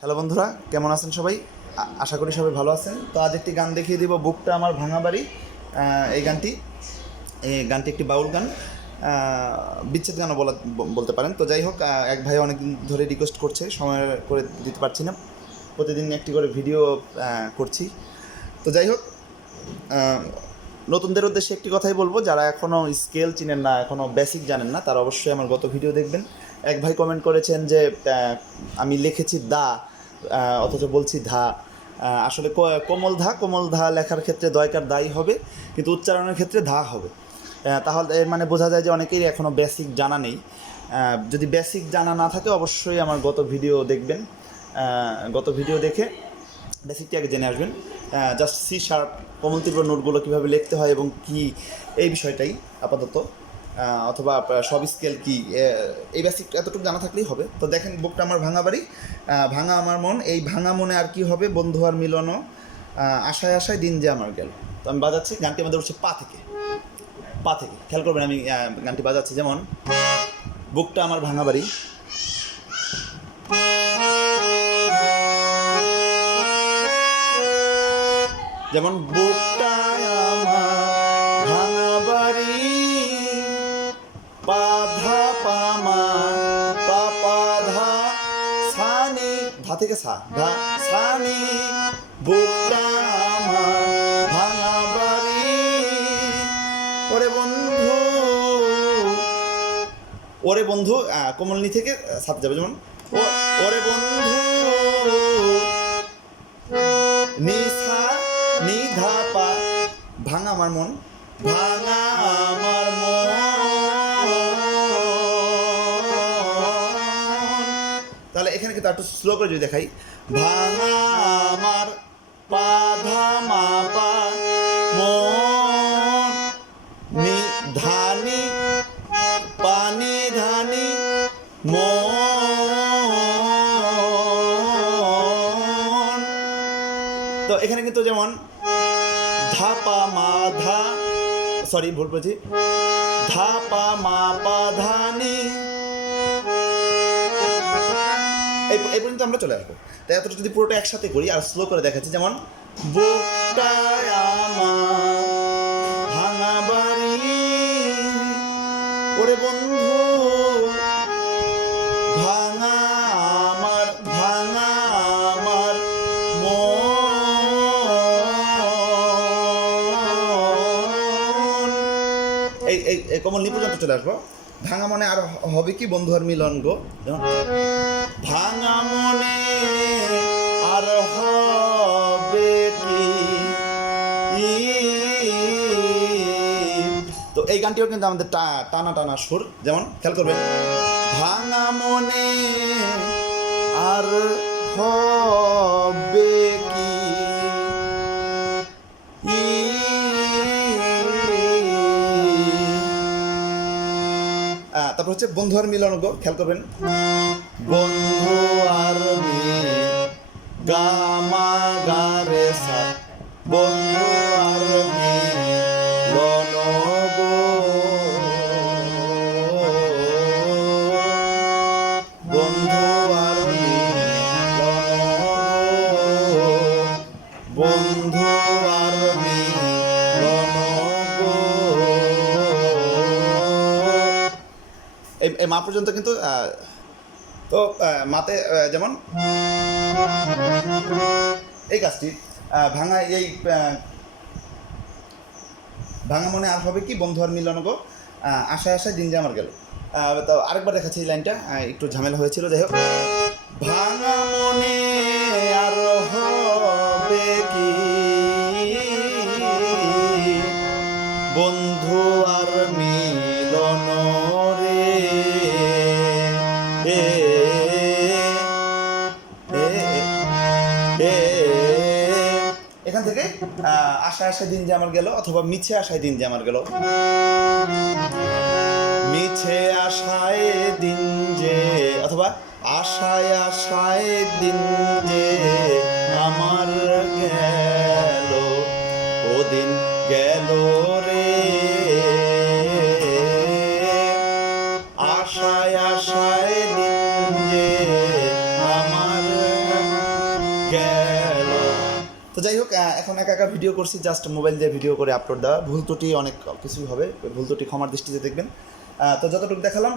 Hello বন্ধুরা, কেমন আছেন সবাই? আশা করি সবাই ভালো আছেন। তো আজ একটি গান দেখিয়ে দিব, বুকটা আমার ভাঙা বাড়ি। এই গানটি একটি বাউল গান, বিচ্ছেদ গানও বলতে পারেন। তো যাই হোক, এক ভাই অনেকদিন ধরে রিকোয়েস্ট করছে, সময় করে দিতে পারছি না। প্রতিদিন একটি করে ভিডিও করছি। তো যাই হোক, নতুনদের উদ্দেশ্যে একটি কথাই বলবো, যারা এখনও স্কেল চিনেন না, এখনও বেসিক জানেন না, তারা অবশ্যই আমার গত ভিডিও দেখবেন। এক ভাই কমেন্ট করেছেন যে আমি লিখেছি দা, অথচ বলছি ধা। আসলে কোমল ধা লেখার ক্ষেত্রে দয়কার দায়ী হবে, কিন্তু উচ্চারণের ক্ষেত্রে ধা হবে। তাহলে এর মানে বোঝা যায় যে অনেকেরই এখনও বেসিক জানা নেই। যদি বেসিক জানা না থাকে, অবশ্যই আমার গত ভিডিও দেখবেন। গত ভিডিও দেখে বেসিকটি আগে জেনে আসবেন। জাস্ট সি শার্প কোমল তীব্র নোটগুলো কীভাবে লিখতে হয় এবং কি, এই বিষয়টাই আপাতত, অথবা সব স্কেল কি, এই বেসিক এতটুকু জানা থাকলেই হবে। তো দেখেন, বুকটা আমার ভাঙা বাড়ি, ভাঙা আমার মন, এই ভাঙা মনে আর কি হবে, বন্ধু আর মিলনও, আশায় আশায় দিন যে আমার গেল। তো আমি বাজাচ্ছি, গানটি আমাদের উঠছে পা থেকে। খেয়াল করবেন, আমি গানটি বাজাচ্ছি যেমন, বুকটা আমার ভাঙা বাড়ি, যেমন বুকটা আমার ভাঙা বাড়ি, পাধা পামা পাপা ধা সানি, ধা থেকে সা, ধা সানি, বুকটা আমার ভাঙা বাড়ি। ওরে বন্ধু, ওরে বন্ধু, কোমলনি থেকে সাথে যাবে, যেমন ওরে বন্ধু, নিসা নিধা পা, ভাঙা আমার মন, ভাঙা আমার মন। তাহলে এখানে কিন্তু একটু স্লো করে যদি দেখাই, ভাঙা আমার পাধা মা পা মন, নি ধানি পানি ধানি মন। তো এখানে কিন্তু যেমন ধা পা মা ধা, সরি ভুল বলছি, ধা পা মা পা ধানি, এই পর্যন্ত আমরা চলে আসবো। তাই এতটা যদি পুরোটা একসাথে করি আর স্লো করে দেখাচ্ছি, যেমন বুকটায় আমার ভাঙা বাড়ি, ওরে বন্ধু, ভাঙা আমার মন। এই কমল পর্যন্ত চলে আসবো। ভাঙা মনে আর হবে কি, বন্ধু আর মিলন গো, ভাঙা মনে আর হবে কি। তো এই গানটিও কিন্তু আমাদের টানা টানা সুর, যেমন খেয়াল করবেন, ভাঙা মনে আর হবে কি, তারপর হচ্ছে বন্ধু আর মিলন গো, খেয়াল করবেন, বন্ধু আর গামা গারে সা, বন্ধু আর মিলন গো, বন্ধু আর মিলন, বন্ধু আর মিলন গো। এই মা পর্যন্ত কিন্তু, তো মাতে যেমন এই কাজটি, ভাঙা ভাঙা মনে আর হবে কি, বন্ধু আর মিলন গো, আশায় আশায় দিন যে আমার গেল। তো আরেকবার দেখাচ্ছি এই লাইনটা, একটু ঝামেলা হয়েছিল। যাই হোক, ভাঙা মনে আর হবে কি, বন্ধু আর মিলন রে, এখান থেকে আশায় আশায় দিন যে আমার গেল, অথবা মিছে আশায় দিন যে আমার গেল, মিছে আশায় দিন যে, অথবা আশায় আশায় দিন যে আমার গেল, ও দিন গেল রে, আশায় আশায় দিন যে আমার হোক, এখন একা একা ভিডিও করছি, জাস্ট মোবাইল দিয়ে ভিডিও করে আপলোড দেওয়া, ভুল ত্রুটি অনেক কিছুই হবে, ভুল ত্রুটি ক্ষমার দৃষ্টিতে দেখবেন। তো যতটুকু দেখালাম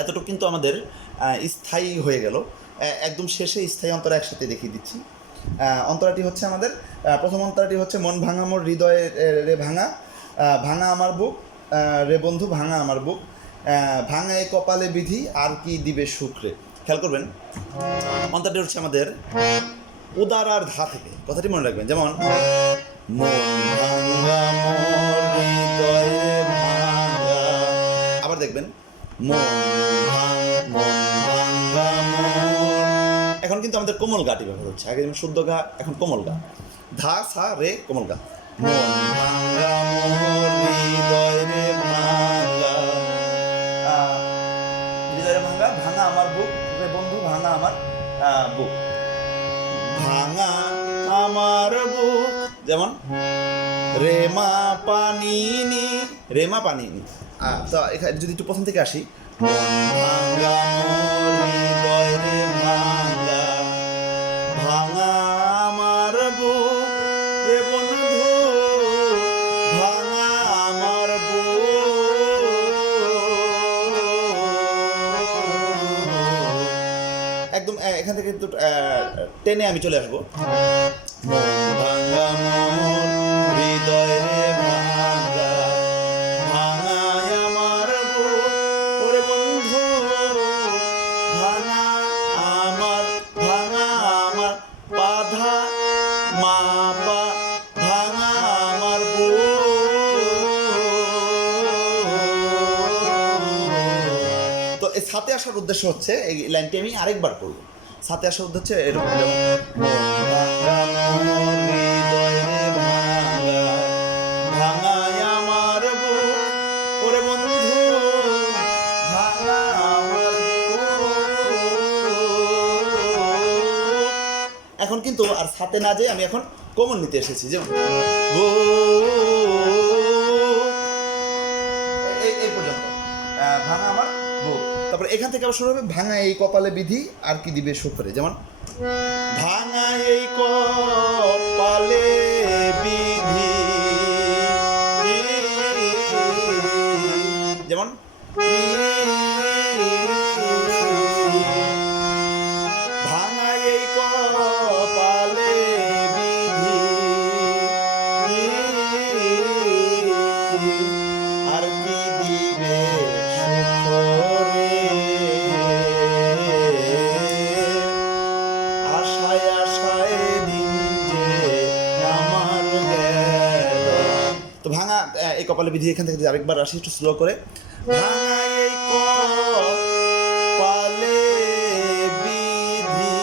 এতটুকু কিন্তু আমাদের স্থায়ী হয়ে গেল। একদম শেষে স্থায়ী অন্তরা একসাথে দেখিয়ে দিচ্ছি। অন্তরাটি হচ্ছে আমাদের প্রথম অন্তরাটি হচ্ছে মন ভাঙা মোর হৃদয়ে রে ভাঙা, ভাঙা আমার বুক রে বন্ধু ভাঙা আমার বুক, ভাঙা এ কপালে বিধি আর কি দিবে শুক্রে। খেয়াল করবেন অন্তরাটি হচ্ছে আমাদের উদার আর ধা থেকে, কথাটি মনে রাখবেন। যেমন মন ভাঙা মোর হৃদয়ে ভাঙা, আবার দেখবেন মন ভাঙা মোর। এখন কিন্তু আমাদের কোমল গাটি ব্যবহার হচ্ছে, আগে যেমন শুদ্ধ গা, এখন কোমল গা, ধা সা রে কোমল গা। মন ভাঙা মোর হৃদয় রে ভাঙা, হৃদয়ে ভাঙা, ভাঙা আমার বুক রে বন্ধু ভাঙা আমার বুক, ভাঙা আমার বুক। যেমন রেমা পানিনি, রেমা পানিনি। তো এখানে যদি একটু প্রথম থেকে আসি, ভাঙা মোর হৃদয় রে ভাঙা, ভাঙা আমার বুক রে বন্ধু ভাঙা আমার বুক। একদম এখান থেকে একটু টেনে আমি চলে আসবো। মন ভাঙা মোর হৃদয় রে ভাঙা, ভাঙা আমার বুক ওরে বন্ধু ভাঙা আমার, ভাঙা আমার বাধা মা পা, ভাঙা আমার বুক। তো এই সাথে আসার উদ্দেশ্য হচ্ছে, এই লাইনটি আমি আরেকবার করবো। সাথে আসার উদ্দেশ্য এরকম, ভাঙা মোর হৃদয় রে ভাঙা, ভাঙা আমার বুক ওরে বন্ধু ভাঙা আমার বুক। এখন কিন্তু আর সাথে না যেয়ে আমি এখন কমন নিতে এসেছি, যেমন এই পর্যন্ত ভাঙা আমার বুক। তারপরে এখান থেকে আবার শুরু হবে ভাঙা এই কপালে বিধি আর কি দিবে শুক্রে। যেমন ভাঙা এই কপালে বিধি, যেমন ভাঙা এই কপালে বিধি আর কি দিবে সুখরে, আশায় আশায় দিন যে আমার গেল। তো ভাঙা এই কপালে বিধি, এখান থেকে আরেকবার আসি একটু স্লো করে। ভাঙা এই কপালে বিধি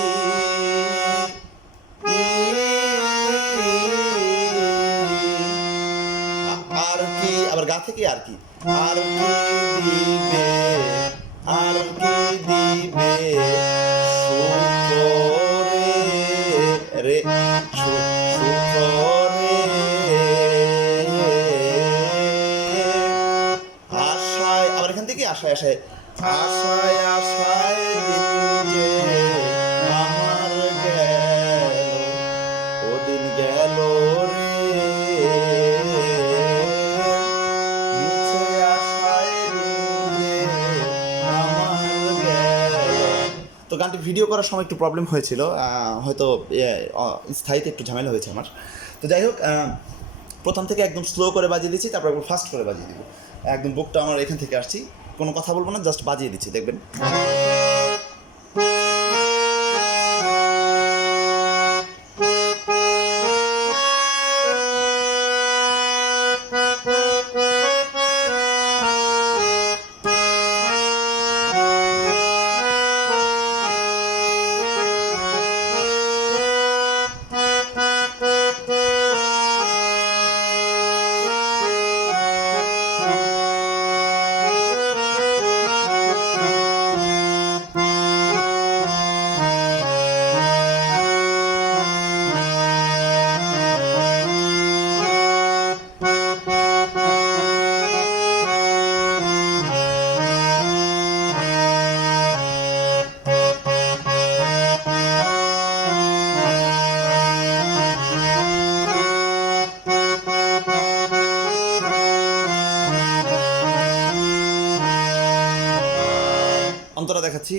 আর কি, আবার গা থেকে আর কি, আর কি দিবে, আর কি দিবে সুখরে রে, সুখরে আশায়, আবার এখান থেকে আশায় আশায়, আশায় আশায় দিন যে আমার গেল, ও দিন গেল রে, মিছে আশায় দিন যে আমার গেল। তো গানটি ভিডিও করার সময় একটু প্রবলেম হয়েছিল, হয়তো স্থায়ীতে একটু ঝামেলা হয়েছে আমার। তো যাই হোক, প্রথম থেকে একদম স্লো করে বাজিয়ে দিচ্ছি, তারপর একবার ফাস্ট করে বাজিয়ে দিব। একদম বুকটা আমার এখান থেকে আসছি, কোনো কথা বলবো না, জাস্ট বাজিয়ে দিচ্ছি, দেখবেন। দেখাচ্ছি।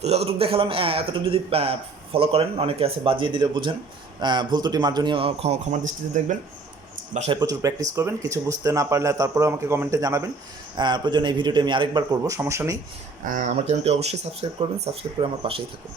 তো যতটুকু দেখালাম এতটুকু যদি ফলো করেন, অনেকে আছে বাজিয়ে দিলে বুঝেন, ভুল ত্রুটি মার্জনীয় ক্ষমার দৃষ্টিতে দেখবেন। বাসায় প্রচুর প্র্যাকটিস করবেন, কিছু বুঝতে না পারলে তারপরেও আমাকে কমেন্টে জানাবেন। প্রয়োজনে এই ভিডিওটি আমি আরেকবার করব, সমস্যা নেই। আমার চ্যানেলটি অবশ্যই সাবস্ক্রাইব করবেন, সাবস্ক্রাইব করে আমার পাশেই থাকুন।